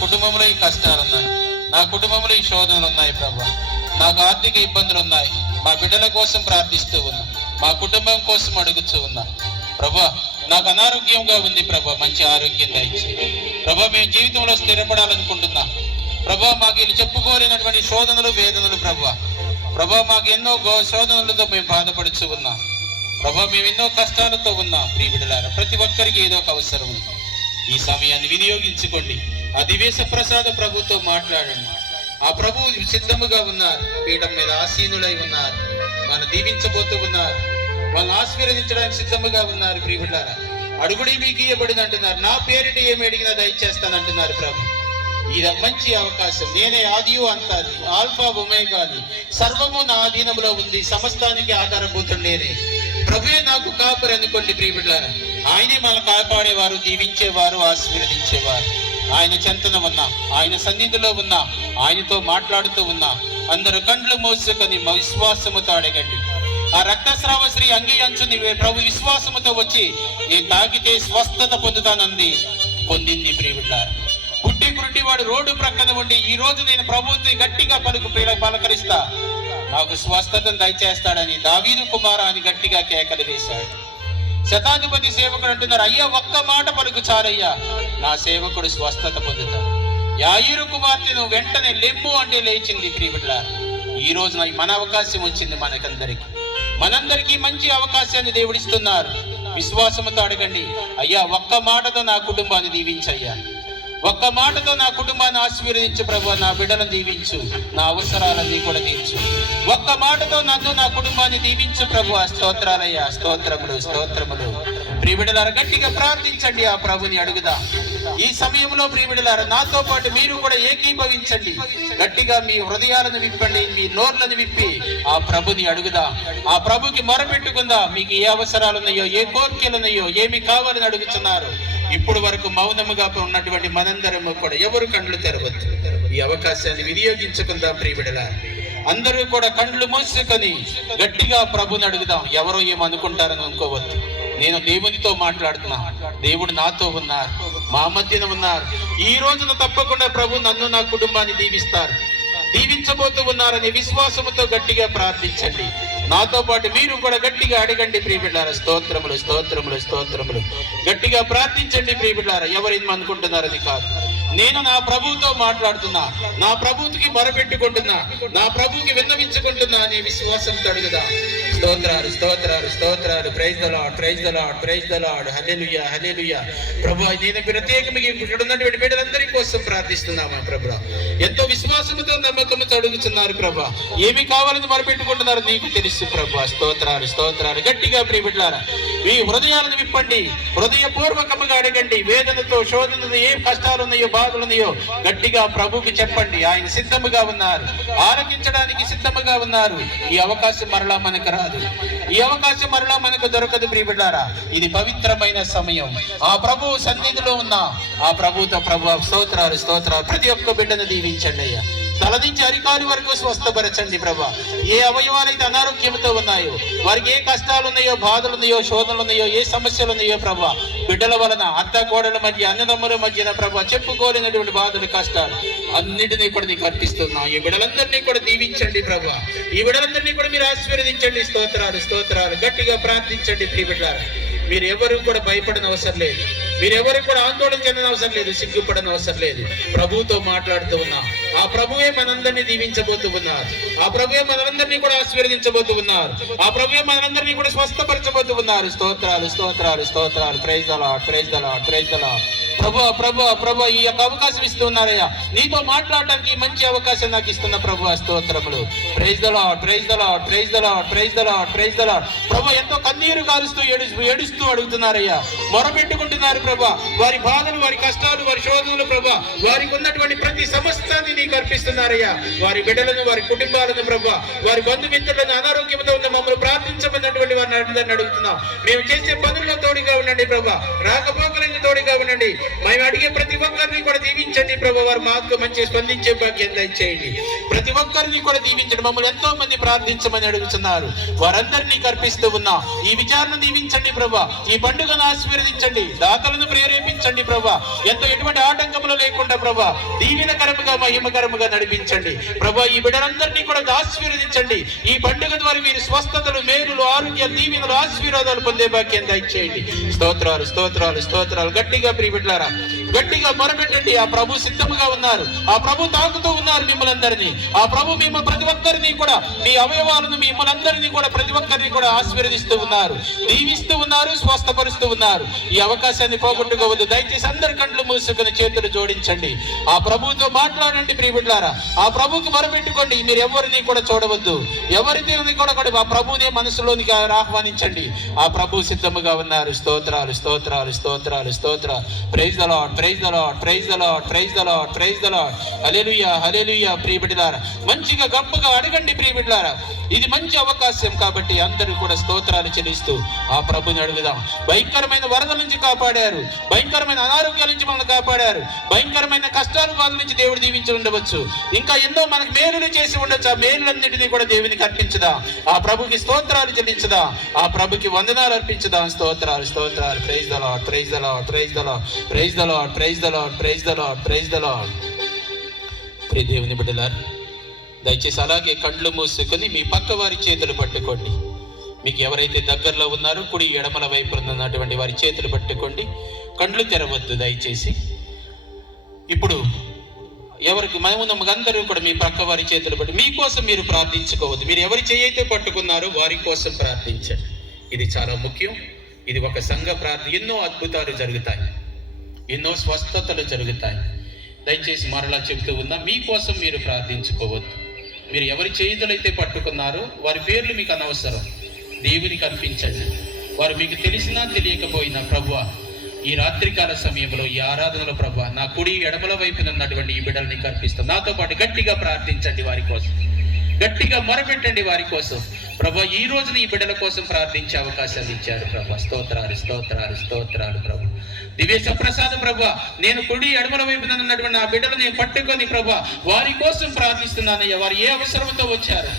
కుటుంబంలో ఈ కష్టాలు ఉన్నాయి నా కుటుంబంలో ఈ శోధనలు ఉన్నాయి ప్రభా. నాకు ఆర్థిక ఇబ్బందులు ఉన్నాయి మా బిడ్డల కోసం ప్రార్థిస్తూ ఉన్నా. మా కుటుంబం కోసం అడుగుతూ ఉన్నా. ప్రభా నాకు అనారోగ్యంగా ఉంది ప్రభా మంచి ఆరోగ్యం దయచి ప్రభా మేము జీవితంలో స్థిరపడాలనుకుంటున్నా. ప్రభా మాకు వీళ్ళు చెప్పుకోలేనటువంటి శోధనలు వేదనలు ప్రభా. ప్రభా మాకు ఎన్నో గో- శోధనలతో మేము బాధపడుచు ఉన్నాం. ప్రభా మేము ఎన్నో కష్టాలతో ఉన్నాం ప్రియ బిడ్డలారా. ప్రతి ఒక్కరికి ఏదో ఒక అవసరం ఉంది. ఈ సమయాన్ని వినియోగించుకోండి. ఆ దివేశ ప్రసాద ప్రభుతో మాట్లాడండి. ఆ ప్రభు సిద్ధముగా ఉన్నారు. పీఠం మీద ఆసీనులై ఉన్నారు. మన దీవించబోతూ ఉన్నారు. వాళ్ళు ఆశీర్వదించడానికి సిద్ధముగా ఉన్నారు ప్రియులారా. అడుగుడి మీకు ఇవ్వబడింది అంటున్నారు. నా పేరిట ఏమి అడిగినా దయచేస్తాను అంటున్నారు ప్రభు. ఇది మంచి అవకాశం. నేనే ఆదియు అంతాది ఆల్ఫా ఒమేగాని. సర్వము నా ఆధీనంలో ఉంది. సమస్తానికి ఆధారభూతుడు నేనే. ప్రభుయే నాకు కాపరి అనుకోండి ప్రియబిడ్డారా ఆయనే మనం కాపాడేవారు దీవించేవారు ఆశీర్వదించేవారు. ఆయన చెంతన ఉన్నా ఆయన సన్నిధిలో ఉన్నా ఆయనతో మాట్లాడుతూ ఉన్నా అందరు కండ్లు మోసుకొని మా విశ్వాసముతో అడగండి. ఆ రక్తస్రావ శ్రీ అంగి అంచుని ప్రభు విశ్వాసముతో వచ్చి నేను తాగితే స్వస్థత పొందుతానంది. పొందింది ప్రియబిడ్డారా పుట్టి కురుటి వాడు రోడ్డు ప్రక్కన ఉండి ఈ రోజు నేను ప్రభుత్వం గట్టిగా పలుకు పలకరిస్తా. నాకు స్వస్థతను దయచేస్తాడని దావీదు కుమార అని గట్టిగా కేకలు వేశాడు. శతాధిపతి సేవకుడు అంటున్నారు అయ్యా ఒక్క మాట పలుకు చాలయ్యా నా సేవకుడు స్వస్థత పొందుతాడు. యాయూరు కుమార్తెను వెంటనే లెమ్ము అంటే లేచింది ప్రియబిడ్డ ఈ రోజున మన అవకాశం వచ్చింది మనకందరికి. మనందరికీ మంచి అవకాశాన్ని దేవుడిస్తున్నారు విశ్వాసంతో అడగండి అయ్యా ఒక్క మాటతో నా కుటుంబాన్ని దీవించయ్యా. ఒక్క మాటతో నా కుటుంబాన్ని ఆశీర్వదించు ప్రభు నా బిడ్డను దీవించు నా అవసరాలన్నీ కూడా తీర్చు. ఒక్క మాటతో నన్ను నా కుటుంబాన్ని దీవించు ప్రభు ఆ స్తోత్రాలయ్యా స్తోత్రములు స్తోత్రములు. ప్రియబిడలారా గట్టిగా ప్రార్థించండి ఆ ప్రభుని అడుగుదా. ఈ సమయంలో ప్రియబిడలారా నాతో పాటు మీరు కూడా ఏకీభవించండి. గట్టిగా మీ హృదయాలను విప్పండి మీ నోర్లను విప్పి ఆ ప్రభుని అడుగుదా. ఆ ప్రభుకి మొరపెట్టుకుందా మీకు ఏ అవసరాలు ఉన్నాయో ఏ కోరికలు ఉన్నాయో ఏమి కావాలని అడుగుతున్నారు. ఇప్పుడు వరకు మౌనముగా ఉన్నటువంటి మనందరము కూడా ఎవరు కండ్లు తెరవద్దు. ఈ అవకాశాన్ని వినియోగించుకుందాం ప్రియబిడల అందరూ కూడా కండ్లు మూసుకొని గట్టిగా ప్రభుని అడుగుదాం. ఎవరో ఏమనుకుంటారని అనుకోవద్దు. నేను దేవునితో మాట్లాడుతున్నా. దేవుడు నాతో ఉన్నారు. మా మధ్యన ఉన్నారు. ఈ రోజున తప్పకుండా ప్రభు నన్ను నా కుటుంబాన్ని దీవిస్తారు. దీవించబోతూ ఉన్నారని విశ్వాసముతో గట్టిగా ప్రార్థించండి. నాతో పాటు మీరు కూడా గట్టిగా అడగండి ప్రియబిడ్డారా స్తోత్రములు స్తోత్రములు స్తోత్రములు. గట్టిగా ప్రార్థించండి ప్రియబిడ్డారా అనుకుంటున్నారు అది కాదు. నేను నా ప్రభువుతో మాట్లాడుతున్నా. నా ప్రభువుకి మొరపెట్టుకుంటున్నా. నా ప్రభువుకి విన్నవించుకుంటున్నా అనే విశ్వాసంతో అడుగుదా. స్తోత్రాలు స్తోత్రాలు స్తోత్రాలు. Praise the lord praise the lord praise the lord hallelujah hallelujah ప్రభు నేను ప్రత్యేకంగా ఇక్కడ ఉన్నటువంటి బిడ్డలందరి కోసం ప్రార్థిస్తున్నామా ప్రభు? ఎంతో విశ్వాసంతో నమ్మకంతో అడుగుతున్నారు ప్రభు. ఏమి కావాలని మొరపెట్టుకుంటున్నారు నీకు తెలుసు ప్రభు. స్తోత్రాలు స్తోత్రాలు. గట్టిగా ప్రియబిడ్లారా మీ హృదయాలను విప్పండి. హృదయపూర్వకముగా అడగండి. వేదనతో శోధనతో ఏ కష్టాలు ఉన్నాయో బాధలు ఉన్నాయో గట్టిగా ప్రభుకి చెప్పండి. ఆయన సిద్ధముగా ఉన్నారు. ఆలకించడానికి సిద్ధముగా ఉన్నారు. ఈ అవకాశం మరలా మనకు రాదు ఈ అవకాశం మరలా మనకు దొరకదు ప్రియబిడ్డారా ఇది పవిత్రమైన సమయం. ఆ ప్రభు సన్నిధిలో ఉన్న. ఆ ప్రభుతో ప్రభు స్తోత్రాలు స్తోత్రాలు. ప్రతి ఒక్క బిడ్డను దీవించండి అయ్యా. తల నుంచి అరికాలు వరకు స్వస్థపరచండి ప్రభా. ఏ అవయవాలైతే అనారోగ్యంతో ఉన్నాయో వారికి ఏ కష్టాలు ఉన్నాయో బాధలు ఉన్నాయో శోధనలు ఉన్నాయో ఏ సమస్యలు ఉన్నాయో ప్రభా బిడ్డల వలన అత్త కోడల మధ్య అన్నదమ్ముల మధ్యన ప్రభా చెప్పుకోలేనటువంటి బాధలు కష్టాలు అన్నిటినీ కూడా నీకు అర్పిస్తున్నా. ఈ బిడ్డలందరినీ కూడా దీవించండి ప్రభా. ఈ బిడ్డలందరినీ కూడా మీరు ఆశీర్వదించండి. స్తోత్రాలు స్తోత్రాలు. గట్టిగా ప్రార్థించండి ప్రియ బిడ్డలారా మీరు ఎవరు కూడా భయపడనవసరం లేదు. మీరు ఎవరు కూడా ఆందోళన చెందిన అవసరం లేదు సిగ్గుపడని అవసరం లేదు. ప్రభువుతో మాట్లాడుతూ ఉన్నా ఆ ప్రభువే మనందరినీ దీవించబోతూ ఉన్నారు. ఆ ప్రభువే మనందరినీ కూడా ఆశీర్వదించబోతూ ఉన్నారు. ఆ ప్రభువే మనందరినీ కూడా స్వస్థపరచబోతూ ఉన్నారు. స్తోత్రాలు స్తోత్రాలు స్తోత్రాలు. Praise the Lord praise the Lord praise the Lord ప్రభు ప్రభు ప్రభు ఈ యొక్క అవకాశం ఇస్తున్నారయ్యా. నీతో మాట్లాడడానికి మంచి అవకాశం నాకు ఇస్తున్న ప్రభు స్తోత్రములు. Praise the praise the praise the lord praise the praise the ప్రభు ఎంతో కన్నీరు కారుస్తూ ఏడుస్తూ ఏడుస్తూ అడుగుతున్నారయ్యా. మొరపెట్టుకుంటున్నారు ప్రభు. వారి బాధలు వారి కష్టాలు వారి శోధనలు ప్రభు. వారికి ఉన్నటువంటి ప్రతి సమస్తాన్ని నీకు అర్పిస్తున్నారయ్యా. వారి బిడ్డలను వారి కుటుంబాలను ప్రభు. వారి బంధుమిత్రులను అనారోగ్యంతో ఉన్న మమ్మల్ని ప్రార్థించమన్నటువంటి వారిని అడుగుతున్నాం. మేము చేసే పనుల్లో తోడుగా ఉండండి ప్రభు. రాకపోకలైన తోడుగా ఉండండి. మేము అడిగే ప్రతి ఒక్కరిని కూడా దీవించండి ప్రభు వారు మాకు మంచి స్పందించే భాగ్యం దయచేయండి. ప్రతి ఒక్కరిని కూడా దీవించండి. మమ్మల్ని ఎంతో మంది ప్రార్థించమని అడుగుతున్నారు. వారందరినీ కల్పిస్తూ ఉన్నా ఈ విచారణ దీవించండి ప్రభా. ఈ పండుగను ఆశీర్వదించండి. దాతలను ప్రేరేపించండి ప్రభా. ఎంతో ఎటువంటి ఆటంకములు లేకుండా ప్రభా దీవెనకరముగా మహిమకరముగా నడిపించండి. ప్రభా ఈ బిడ్డలందరినీ కూడా ఆశీర్వదించండి. ఈ పండుగ ద్వారా మీరు స్వస్థతలు మేలులు ఆరోగ్య దీవెనలు ఆశీర్వాదాలు పొందే భాగ్యం దయచేయండి. స్తోత్రాలు స్తోత్రాలు స్తోత్రాలు. గట్టిగా ప్రియబిడ్లారా గట్టిగా మొరపెట్టండి ఆ ప్రభు సిద్ధముగా ఉన్నారు. ఆ ప్రభు తాకుతూ ఉన్నారు మిమ్మల్ని అందరినీ ఆ ప్రభు మిమ్మల్ని ప్రతి ఒక్కరిని కూడా మీ అవయవాలను మిమ్మల్ని అందరినీ కూడా ప్రతి ఒక్కరిని కూడా ఆశీర్వదిస్తూ ఉన్నారు. దీవిస్తూ ఉన్నారు స్వస్థపరుస్తూ ఉన్నారు. ఈ అవకాశాన్ని పోగొట్టుకోవద్దు. దయచేసి అందరి కండ్లు మూసుకుని చేతులు జోడించండి. ఆ ప్రభుతో మాట్లాడండి ప్రియబిడ్లారా ఆ ప్రభుకి మొరపెట్టుకోండి మీరు ఎవరిని కూడా చూడవద్దు. ఎవరిని కూడా కూడా ఆ ప్రభునే మనసులోనికి ఆహ్వానించండి. ఆ ప్రభు సిద్ధముగా ఉన్నారు. స్తోత్రాలు స్తోత్రాలు స్తోత్రాలు స్తోత్ర praise the lord praise the lord praise the lord praise the lord praise the lord lord hallelujah hallelujah మంచిగా గొప్పగా అడగండి ప్రియబిడ్డారా ఇది మంచి అవకాశం కాబట్టి అందరూ కూడా స్తోత్రాలు చెల్లిస్తూ ఆ ప్రభుని అడుగుదాం. భయంకరమైన వరద నుంచి కాపాడారు. భయంకరమైన అనారోగ్యాల నుంచి మనల్ని కాపాడారు. భయంకరమైన కష్టాలు బాధ నుంచి దేవుడు దీవించి ఉండవచ్చు. ఇంకా ఎన్నో మనకు మేలులు చేసి ఉండొచ్చు. ఆ మేలులన్నింటినీ కూడా దేవునికి అర్పించదా. ఆ ప్రభుకి స్తోత్రాలు చెల్లించదా. ఆ ప్రభుకి వందనాలు అర్పించదా. స్తోత్రాలు స్తోత్రాలు. Praise the praise the praise the praise the praise the lord praise the lord praise the lord ప్రియ దేవుని బిడ్డలారు దయచేసి అలాగే కళ్ళు మూసుకొని మీ పక్క వారి చేతులు పట్టుకోండి. మీకు ఎవరైతే దగ్గరలో ఉన్నారో కుడి ఎడమల వైపు ఉన్నటువంటి వారి చేతులు పట్టుకోండి. కండ్లు తెరవద్దు దయచేసి. ఇప్పుడు ఎవరికి మేము అందరూ కూడా మీ పక్క వారి చేతులు పట్టి మీకోసం మీరు ప్రార్థించుకోవద్దు. మీరు ఎవరి చేయైతే పట్టుకున్నారో వారి కోసం ప్రార్థించండి. ఇది చాలా ముఖ్యం. ఇది ఒక సంఘ ప్రార్థన ఎన్నో అద్భుతాలు జరుగుతాయి. ఎన్నో స్వస్థతలు జరుగుతాయి. దయచేసి మరలా చెబుతూ ఉన్నా మీకోసం మీరు ప్రార్థించుకోవద్దు. మీరు ఎవరి చేతులైతే పట్టుకున్నారో వారి పేర్లు మీకు అనవసరం. దేవునికి అర్పించండి. వారు మీకు తెలిసినా తెలియకపోయినా ప్రభువ ఈ రాత్రికాల సమయంలో ఈ ఆరాధనలో ప్రభు నా కుడి ఎడమల వైపున ఉన్నటువంటి ఈ బిడ్డల్ని నీకు నాతో పాటు గట్టిగా ప్రార్థించండి వారి కోసం. గట్టిగా మొరపెట్టండి వారి కోసం. ప్రభా ఈ రోజున ఈ బిడ్డల కోసం ప్రార్థించే అవకాశాలు ఇచ్చారు ప్రభా. స్తోత్రాలు స్తోత్రాలు స్తోత్రాలు ప్రభు. దివేశ ప్రసాదం ప్రభా. నేను కుడి ఎడమల వైపు ఉన్నటువంటి నా బిడ్డలు నేను పట్టుకొని ప్రభా వారి కోసం ప్రార్థిస్తున్నానయ్యా. వారు ఏ అవసరంతో వచ్చారు?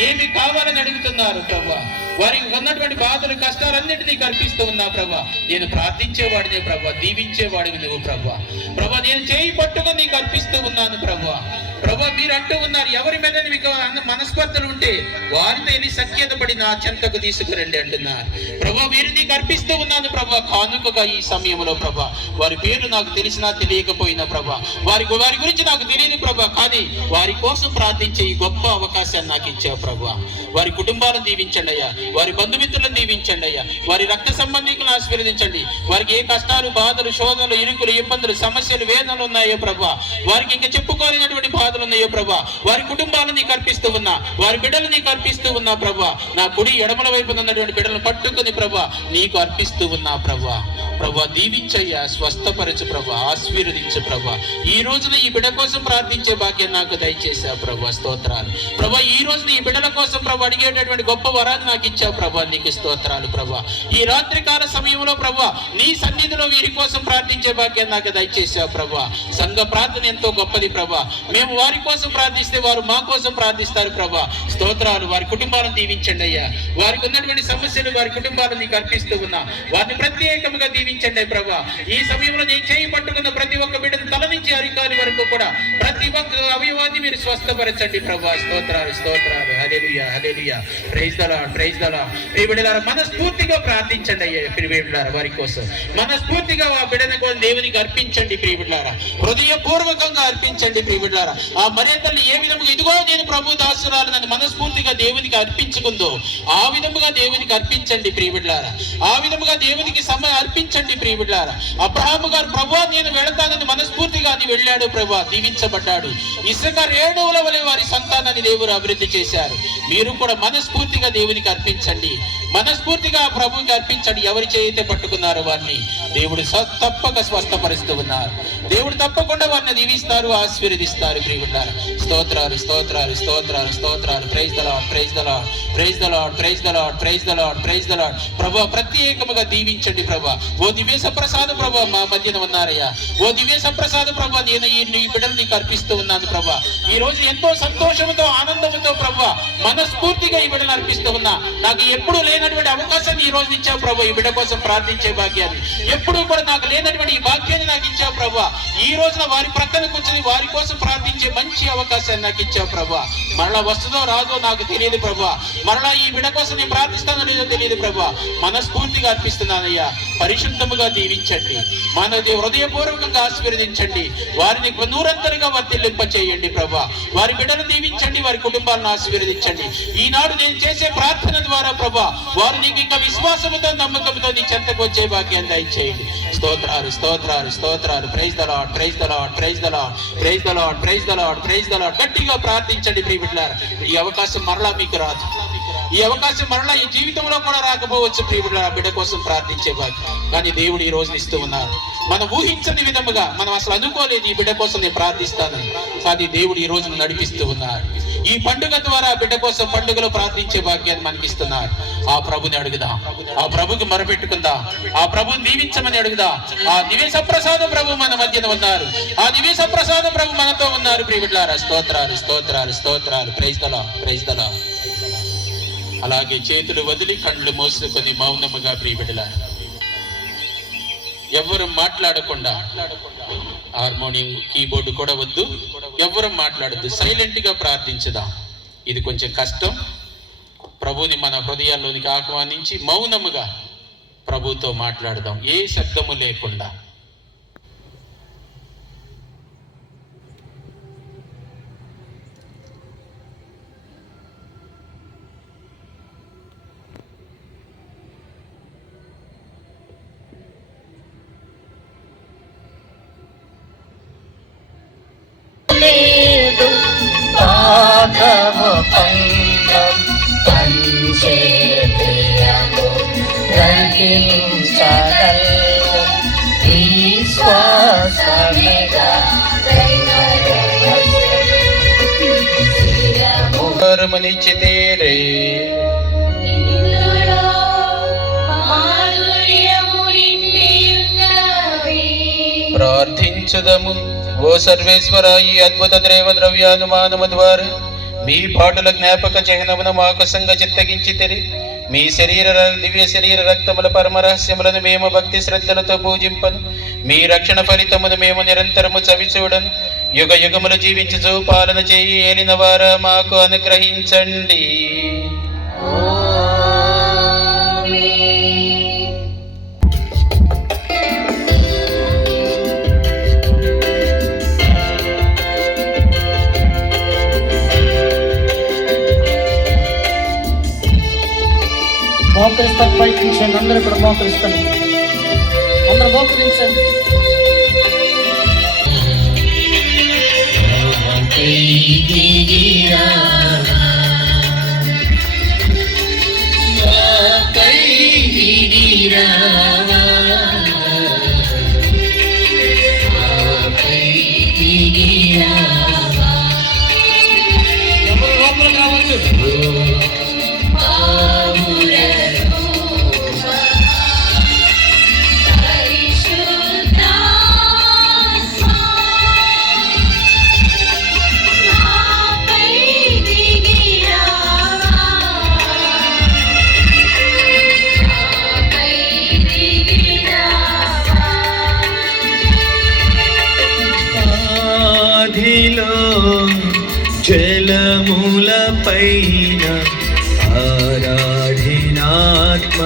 ఏమి కావాలని అడుగుతున్నారు ప్రభా? వారికి ఉన్నటువంటి బాధలు కష్టాలన్నింటినీ కల్పిస్తూ ఉన్నా ప్రభా. నేను ప్రార్థించేవాడినే ప్రభా. దీవించేవాడివి నువ్వు ప్రభా. ప్రభా నేను చేయి పట్టుకొని నీకు అర్పిస్తూ ఉన్నాను ప్రభా. ప్రభా మీరు అంటూ ఉన్నారు ఎవరి మీద మీకు అన్న మనస్పర్ధలు ఉంటే వారితో ఎన్ని సఖ్యత పడి నా చెంతకు తీసుకురండి అంటున్నారు. ప్రభా వీరు నీకు అర్పిస్తూ ఉన్నాను ప్రభా. కానుకగా ఈ సమయంలో ప్రభా వారి పేరు నాకు తెలిసినా తెలియకపోయినా ప్రభా వారి వారి గురించి నాకు తెలియదు ప్రభా కానీ వారి కోసం ప్రార్థించే ఈ గొప్ప అవకాశాన్ని నాకు ఇచ్చావు ప్రభా. వారి కుటుంబాలను దీవించండి అయ్యా. వారి బంధుమిత్రులను దీవించండి అయ్యా. వారి రక్త సంబంధికులను ఆశీర్వదించండి. వారికి ఏ కష్టాలు బాధలు శోధనలు ఇరుకులు ఇబ్బందులు సమస్యలు వేదనలు ఉన్నాయో ప్రభా. వారికి ఇంకా చెప్పుకోలేనటువంటి బాధలు ఉన్నాయో ప్రభా. వారి కుటుంబాలను నీకు అర్పిస్తూ ఉన్నా వారి బిడ్డలు నీకు అర్పిస్తూ ఉన్నా ప్రభా. నా కుడి ఎడమల వైపు ఉన్నటువంటి బిడ్డలను పట్టుకుని ప్రభా నీకు అర్పిస్తూ ఉన్నా ప్రభా. ప్రభా దీవించయ్యా స్వస్థపరచు ప్రభా ఆశీర్వదించు ప్రభా. ఈ రోజున ఈ బిడ్డ కోసం ప్రార్థించే భాగ్యం నాకు దయచేసా ప్రభా స్తోత్రాలు. ప్రభా ఈ రోజున ఈ బిడ్డల కోసం ప్రభా అడిగేటటువంటి గొప్ప వరాన్ని నాకు ఇచ్చావు ప్రభా నీకు స్తోత్రాలు ప్రభా. ఈ రాత్రికాల సమయంలో ప్రభా నీ సన్నిధిలో వీరి కోసం ప్రార్థించే భాగ్యం నాకు దయచేసావు ప్రభా. సంఘ ప్రార్థన ఎంతో గొప్పది ప్రభా. మేము వారి కోసం ప్రార్థిస్తే వారు మా కోసం ప్రార్థిస్తారు ప్రభా. స్తోత్రాలు వారి కుటుంబాలను దీవించండి అయ్యా. వారికి ఉన్నటువంటి సమస్యలు వారి కుటుంబాలను నీకు అర్పిస్తూ ఉన్నా. వారిని ప్రత్యేకంగా దీవించండి ప్రభా. ఈ సమయంలో నేను చేయి పట్టుకున్న ప్రతి ఒక్క బిడ్డను తల నుంచి అరికాలి వరకు కూడా ప్రతి ఒక్క అవయవాన్ని మీరు స్వస్థపరచండి ప్రభా. స్తోత్రాలు స్తోత్రాలు. హల్లెలూయా హల్లెలూయా. ప్రైజ్ దలా ప్రైజ్ దలా ఈ బిడ్డలారా మనస్ఫూర్తిగా ప్రార్థించండి అయ్యా ప్రియబిడ్లారా వారి కోసం. మనస్ఫూర్తిగా ఆ బిడ్డను కూడా దేవునికి అర్పించండి ప్రియబిడ్లారా హృదయపూర్వకంగా అర్పించండి ప్రియబిడ్లారా ఆ మర్యాదల్ని ఏ విధముగా ఇదిగో నేను ప్రభు దాసురాలు నన్ను మనస్ఫూర్తిగా దేవునికి అర్పించుకుందో ఆ విధముగా దేవునికి అర్పించండి ప్రియబిడ్లారా ఆ విధముగా దేవునికి సమయం అర్పించండి ప్రియబిడ్లారా అబ్రహాము గారు ప్రభు నేను వెళతానని మనస్ఫూర్తిగా అని వెళ్ళాడు ప్రభు దీవించబడ్డాడు. ఇసుక రేణువుల వలె వారి సంతానాన్ని దేవుడు అభివృద్ధి చేశారు. మీరు కూడా మనస్ఫూర్తిగా దేవునికి అర్పించండి சண்டி మనస్ఫూర్తిగా ప్రభుకి అర్పించండి. ఎవరి చేయితే పట్టుకున్నారు వారిని దేవుడు తప్పక స్వస్థపరుస్తూ ఉన్నారు. దేవుడు తప్పకుండా వారిని దీవిస్తారు ఆశీర్వదిస్తారు. ప్రియులారు స్తోత్రాలు స్తోత్రాలు స్తోత్రాలు స్తోత్రాలు. Praise the lord praise the lord praise the lord praise the lord praise the lord praise the lord ప్రభు ప్రత్యేకముగా దీవించండి ప్రభు. ఓ దివ్య సప్రసాద ప్రభు మా మధ్యన ఉన్నారయ్యా. ఓ దివ్య సప్రసాద ప్రభు నేను ఈ బిడ్డలు నీకు అర్పిస్తూ ఉన్నాను ప్రభు. ఈ రోజు ఎంతో సంతోషంతో ఆనందంతో ప్రభు మనస్ఫూర్తిగా ఈ బిడ్డను అర్పిస్తూ ఉన్నా. నాకు ఎప్పుడు లేనటువంటి అవకాశం ఈ రోజు ఇచ్చావు ప్రభు ఈ బిడ్డ కోసం ప్రార్థించే భాగ్యాన్ని. ఎప్పుడు కూడా నాకు లేనటువంటి ఈ భాగ్యాన్ని నాకు ఇచ్చావు ప్రభు. ఈ రోజున వారి ప్రక్కన కూర్చొని వారి కోసం ప్రార్థించే మంచి అవకాశాన్ని నాకు ఇచ్చావు ప్రభు. మరలా వస్తుందో రాదో నాకు తెలియదు ప్రభు. మరలా ఈ బిడ్డ కోసం నేను ప్రార్థిస్తానో లేదో తెలియదు ప్రభు. మనస్ఫూర్తిగా అర్పిస్తున్నానయ్యా. పరిశుద్ధముగా దీవించండి. మన హృదయపూర్వకంగా ఆశీర్వదించండి. వారిని నూరంతరిగా వర్తిల్లింప చేయండి ప్రభు. వారి బిడ్డను దీవించండి. వారి కుటుంబాలను ఆశీర్వదించండి. ఈనాడు నేను చేసే ప్రార్థన ద్వారా ప్రభా వారు నీకు ఇంకా విశ్వాసంతో నమ్మకంతో నీ చెంతకు వచ్చే భాగ్యం దయచేయండి. స్తోత్రాలు స్తోత్రాలు స్తోత్రాలు. Praise the lord praise the lord praise the lord praise the lord praise the lord praise the lord గట్టిగా ప్రార్థించండి ప్రియ ఈ అవకాశం మరలా మీకు రాదు. ఈ అవకాశం మరలా ఈ జీవితంలో కూడా రాకపోవచ్చు ప్రియుడు ఆ బిడ్డ కోసం ప్రార్థించే భాగ్యం. కానీ దేవుడు ఈ రోజు ఇస్తూ ఉన్నారు. మనం ఊహించని విధముగా మనం అసలు అనుకోలేదు ఈ బిడ్డ కోసం నేను ప్రార్థిస్తాను కానీ దేవుడు ఈ రోజు నడిపిస్తూ ఉన్నారు. ఈ పండుగ ద్వారా బిడ్డ కోసం పండుగలో ప్రార్థించే భాగ్యాన్ని మనకిస్తున్నారు. ఆ ప్రభుని అడుగుదా. ఆ ప్రభుకి మరపెట్టుకుందా. ఆ ప్రభుని దీవించమని అడుగుదా. ఆ దివ్య సప్రసాద ప్రభు మన మధ్యన ఉన్నారు. ఆ దివ్య సప్రసాద ప్రభు మనతో ఉన్నారు. ప్రియులారా స్తోత్రాలు స్తోత్రాలు స్తోత్రాలు. ప్రైజ్దలా ప్రైజ్దలా అలాగే చేతులు వదిలి కళ్ళు మోసుకొని మౌనముగా ప్రియబిడల ఎవరు మాట్లాడకుండా హార్మోనియం కీబోర్డు కూడా వద్దు. ఎవరు మాట్లాడద్దు. సైలెంట్గా ప్రార్థించదాం. ప్రార్థించుదాం ఇది కొంచెం కష్టం. ప్రభుని మన హృదయాల్లోనికి ఆహ్వానించి మౌనముగా ప్రభుతో మాట్లాడదాం. ఏ శబ్దము లేకుండా. గ్రహించగలదు ఈ శ్వాసమిగా మనిచ్చితేరే ఇందులో ప్రార్థించుదము ఓ సర్వేశ్వర ఈ అద్భుత ద్రేవ ద్రవ్యానుమానము ద్వారా మీ పాటుల జ్ఞాపక చిహ్నమును మాకు సంగ చిత్తగించి తెరి మీ శరీర దివ్య శరీర రక్తముల పరమరహస్యములను మేము భక్తి శ్రద్ధలతో పూజింపను. మీ రక్షణ ఫలితమును మేము నిరంతరము చవి చూడను. యుగ యుగములు జీవించు పాలన చేయి ఏలిన వారా మాకు అనుగ్రహించండి. మోకరిస్తారు ప్రయత్నించండి. అందరూ కూడా మోకరిస్తాను అందరూ మోకరించండి. ఎవరు జలముల పైన ఆరాధినాత్మ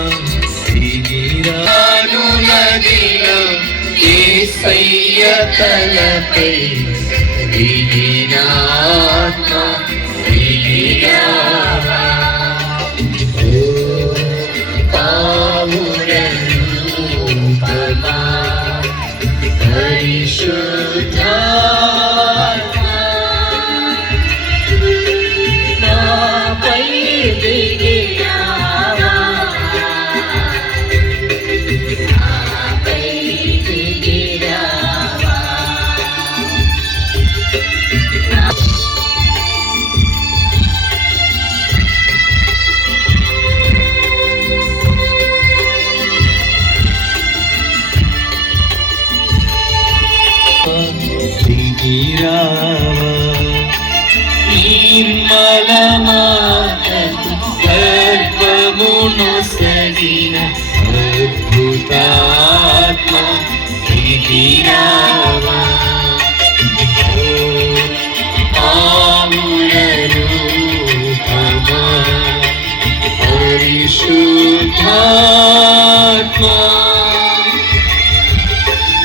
దిగిరాను నదిలో ఏసయ్య తలపై దిగినాత్మ దిగిరావా ఓ పావురను Rama.